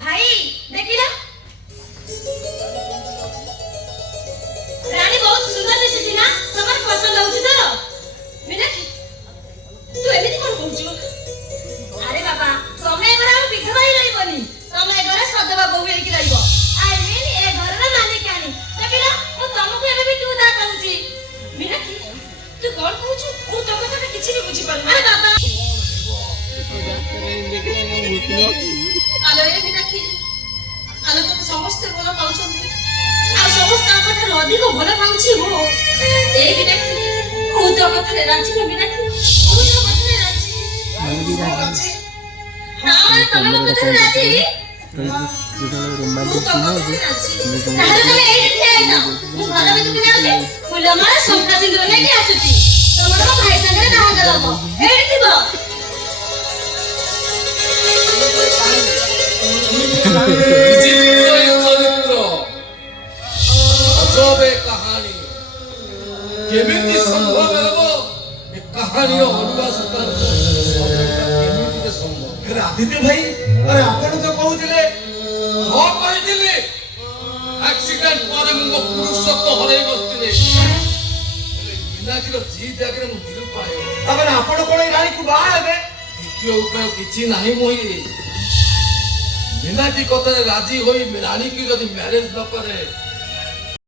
भाई देखिला रानी बहुत सुंदर दिसती ना तमर पसंद होउची तो मीनाक्षी तू एमिति कोन कहूचु अरे बाबा तमे घर हम विधवा ही रहिबनी तमे घर सदबा बहु हेकी रहिबो आई मीन ए घर रा मालिक आनी देखिला ओ तमको एबे भी तू दा कहूची मीनाक्षी तू कोन कहूचु ओ तो କଥା କିଛି भी बुझी पारु अरे बाबा आलो ए मीनाक्षी आलो तो समस्त बोल पाउछंती आ समस्त आपठार अधिक बोल पाउछी हो ए मीनाक्षी ओ तो কথা रे रांची में मीनाक्षी ओ तो কথা रे रांची ना माने तमे কথা रे रांची ଯେତେବେଳେ ରୋମାଣ୍ଟିକ ସିନ୍ ହଉଛି ତାହେଲେ ତମେ ଏଇଠି ଠିଆ ହେଇଥା ମୁଁ ଘର ଭିତରକୁ ଯାଉଛି ଫୁଲମାଳ ଶଙ୍ଖା ସିନ୍ଦୁର ନେଇକି ଆସୁଛି ତମର ଭାଇ ସାଙ୍ଗରେ ବାହାଘର ହବ ଏଇଠି ଥିବ चरित्र अजब कहानी केमिति संभव हेबो ए कहानी अनुवाद केमिति संभव अरे आदित्य भाई अरे आपण तो कहउतिले हो कहिथिले एक्सीडेंट पर मो पुरुषत्व हरै बस्तिले बिनाकिरो जी देखरे मु दिल पायो तबे आपण कोन रानी को बाहा हेबे द्वितीय उपाय किछि नाही मोहि बिना जी कथरे राजी होई रानी की यदि मैरिज न करे